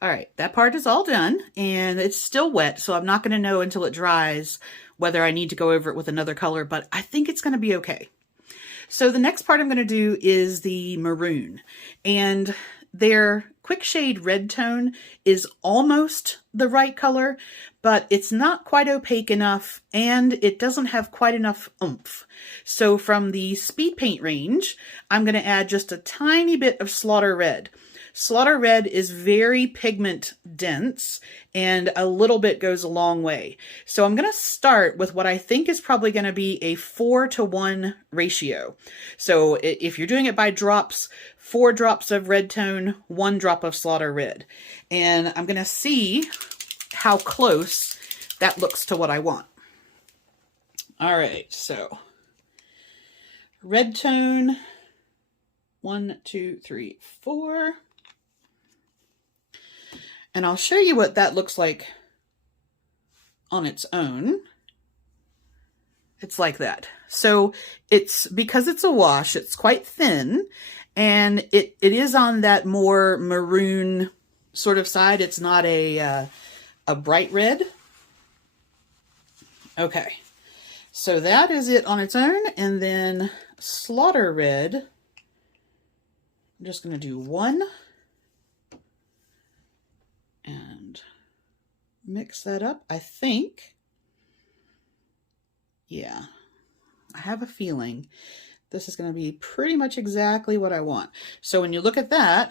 All right, that part is all done and it's still wet, so I'm not going to know until it dries whether I need to go over it with another color, but I think it's going to be okay. So the next part I'm going to do is the maroon, and their quick shade red tone is almost the right color, but it's not quite opaque enough and it doesn't have quite enough oomph. So from the speed paint range, I'm going to add just a tiny bit of Slaughter Red. Slaughter Red is very pigment dense and a little bit goes a long way. So I'm going to start with what I think is probably going to be a 4-to-1 ratio. So if you're doing it by drops, 4 drops of red tone, 1 drop of Slaughter Red. And I'm going to see how close that looks to what I want. All right, so red tone, 1, 2, 3, 4. And I'll show you what that looks like on its own. It's like that. So because it's a wash, it's quite thin, and it is on that more maroon sort of side. It's not a bright red. Okay, so that is it on its own. And then Slaughter Red, I'm just going to do 1. And mix that up. I think, yeah, I have a feeling this is going to be pretty much exactly what I want. So when you look at that,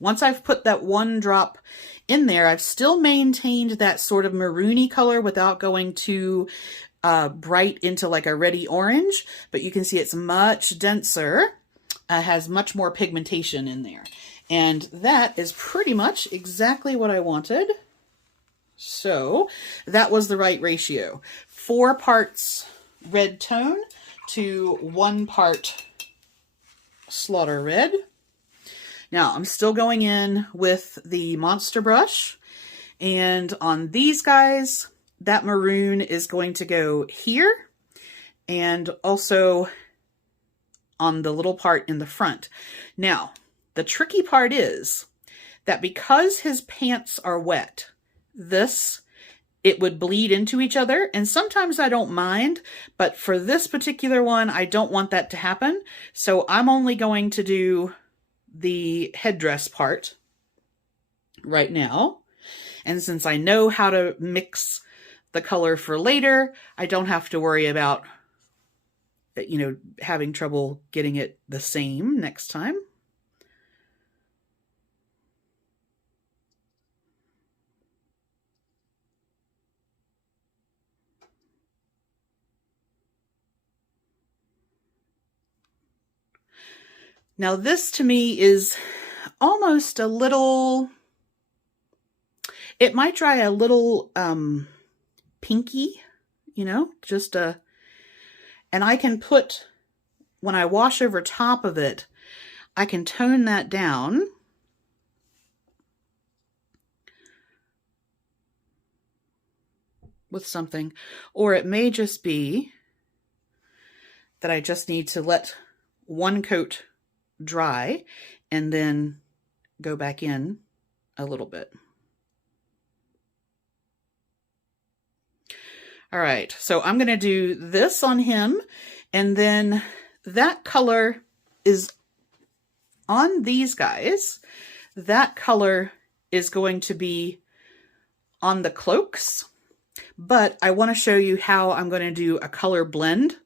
once I've put that 1 drop in there, I've still maintained that sort of maroony color without going too bright into like a reddy orange, but you can see it's much denser, has much more pigmentation in there. And that is pretty much exactly what I wanted. So that was the right ratio. 4 parts red tone to 1 part Slaughter Red. Now I'm still going in with the monster brush. And on these guys, that maroon is going to go here and also on the little part in the front. Now, the tricky part is that because his pants are wet, it would bleed into each other. And sometimes I don't mind, but for this particular one, I don't want that to happen. So I'm only going to do the headdress part right now. And since I know how to mix the color for later, I don't have to worry about, having trouble getting it the same next time. Now this to me is almost a little, it might dry a little pinky, and I can put, when I wash over top of it, I can tone that down. With something, or it may just be that I just need to let 1 coat dry and then go back in a little bit. All right, so I'm going to do this on him, and then that color is on these guys. That color is going to be on the cloaks, but I want to show you how I'm going to do a color blend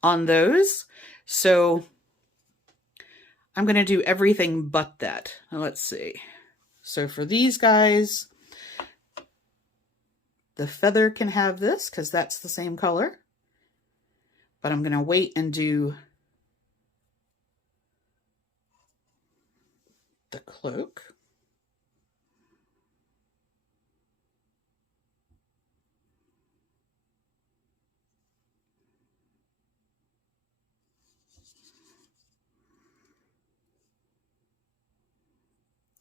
on those. So I'm going to do everything but that. Now, let's see. So for these guys, the feather can have this because that's the same color. But I'm going to wait and do the cloak.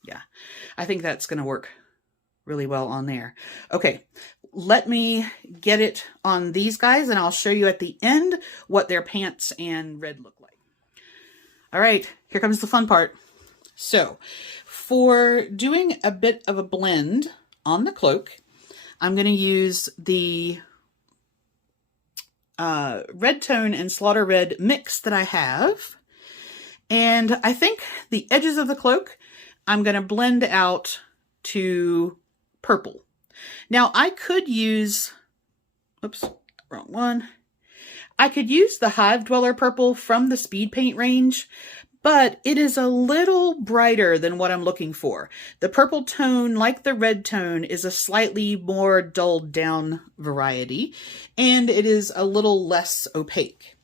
Yeah, I think that's going to work really well on there. Okay, let me get it on these guys and I'll show you at the end what their pants and red look like. All right, here comes the fun part. So for doing a bit of a blend on the cloak, I'm going to use the red tone and slaughter red mix that I have. And I think the edges of the cloak, I'm going to blend out to purple. Now I could use, oops, wrong one. I could use the Hive Dweller purple from the speed paint range, but it is a little brighter than what I'm looking for. The purple tone, like the red tone, is a slightly more dulled down variety, and it is a little less opaque.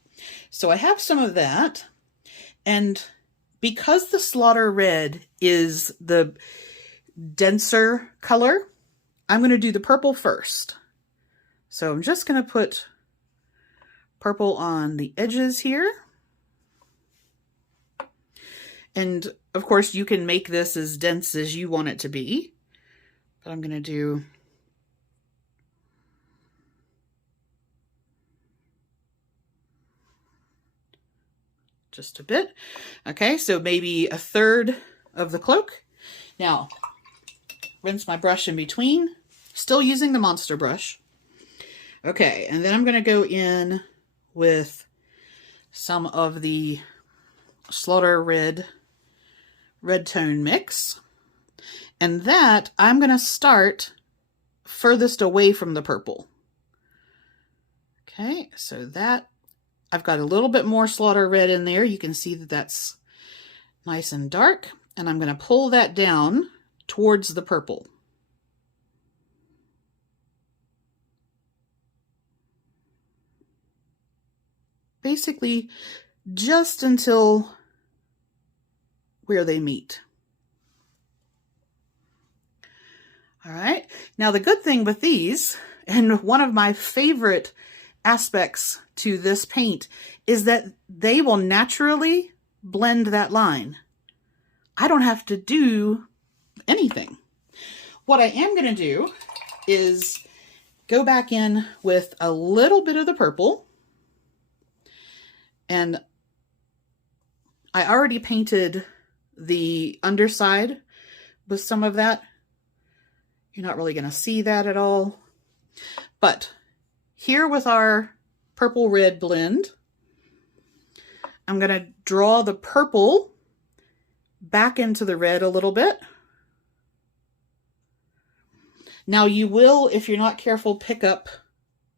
So I have some of that, and because the slaughter red is the denser color, I'm going to do the purple first. So I'm just going to put purple on the edges here. And of course you can make this as dense as you want it to be, but I'm going to do just a bit. Okay, so maybe a third of the cloak. Now, rinse my brush in between, still using the monster brush. Okay, and then I'm going to go in with some of the slaughter red tone mix, and that I'm going to start furthest away from the purple. Okay, so that I've got a little bit more slaughter red in there. You can see that that's nice and dark, and I'm going to pull that down towards the purple. Basically just until where they meet. All right, now the good thing with these, and one of my favorite aspects to this paint, is that they will naturally blend that line. I don't have to do anything. What I am going to do is go back in with a little bit of the purple, and I already painted the underside with some of that. You're not really going to see that at all. But here with our purple red blend, I'm going to draw the purple back into the red a little bit. Now you will, if you're not careful, pick up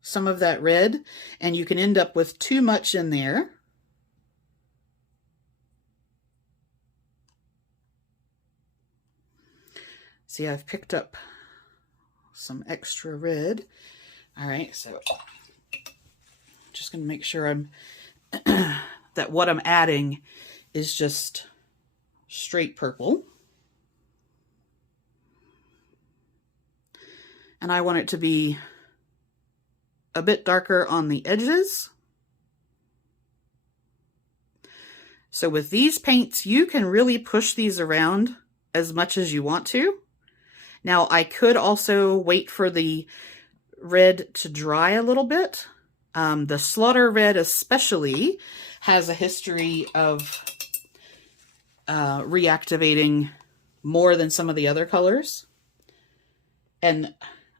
some of that red, and you can end up with too much in there. See, I've picked up some extra red. All right, so just going to make sure I'm that what I'm adding is just straight purple. And I want it to be a bit darker on the edges. So with these paints, you can really push these around as much as you want to. Now, I could also wait for the red to dry a little bit. The slaughter red especially has a history of reactivating more than some of the other colors. And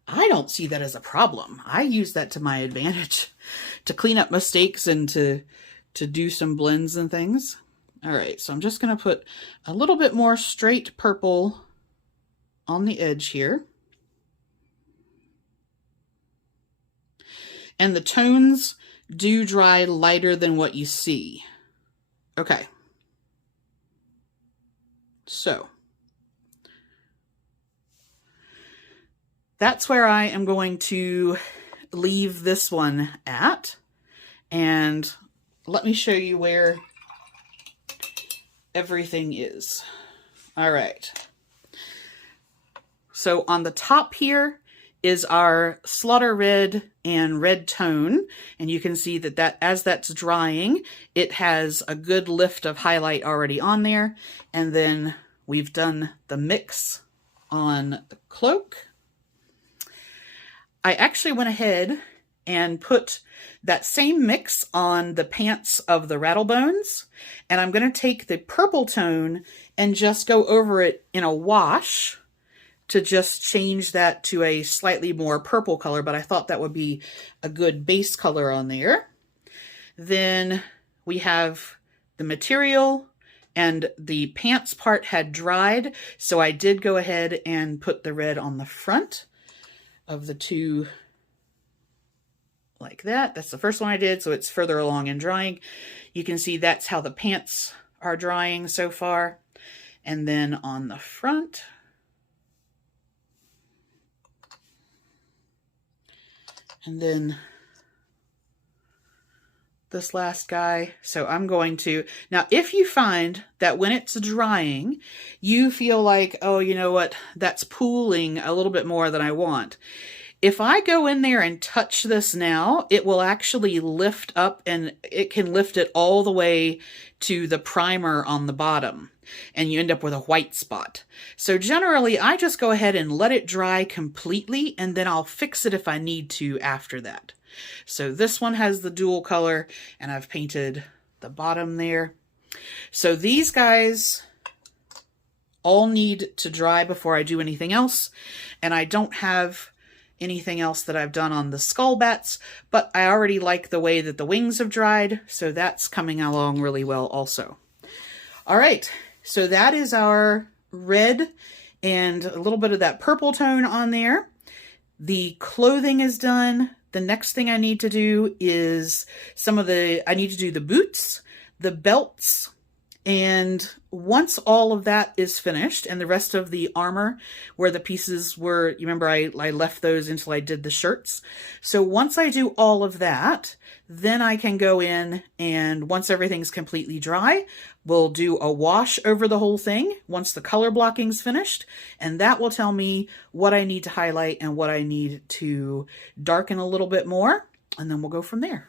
I don't see that as a problem. I use that to my advantage to clean up mistakes and to do some blends and things. All right, so I'm just going to put a little bit more straight purple on the edge here. And the tones do dry lighter than what you see. Okay. So that's where I am going to leave this one at. And let me show you where everything is. All right. So on the top here is our slaughter red and red tone. And you can see that as that's drying, it has a good lift of highlight already on there. And then we've done the mix on the cloak. I actually went ahead and put that same mix on the pants of the Rattlebones. And I'm going to take the purple tone and just go over it in a wash to just change that to a slightly more purple color, but I thought that would be a good base color on there. Then we have the material, and the pants part had dried, so I did go ahead and put the red on the front of the two like that. That's the first one I did, so it's further along in drying. You can see that's how the pants are drying so far. And then on the front, and then this last guy. So I'm going to, now if you find that when it's drying, you feel like, oh, you know what, that's pooling a little bit more than I want. If I go in there and touch this now, it will actually lift up, and it can lift it all the way to the primer on the bottom, and you end up with a white spot. So generally, I just go ahead and let it dry completely, and then I'll fix it if I need to after that. So this one has the dual color, and I've painted the bottom there. So these guys all need to dry before I do anything else, and I don't have anything else that I've done on the skull bats, but I already like the way that the wings have dried, so that's coming along really well also. All right, so that is our red and a little bit of that purple tone on there. The clothing is done. The next thing I need to do is I need to do the boots, the belts, and once all of that is finished and the rest of the armor where the pieces were, you remember I left those until I did the shirts. So once I do all of that, then I can go in, and once everything's completely dry, we'll do a wash over the whole thing once the color blocking's finished, and that will tell me what I need to highlight and what I need to darken a little bit more, and then we'll go from there.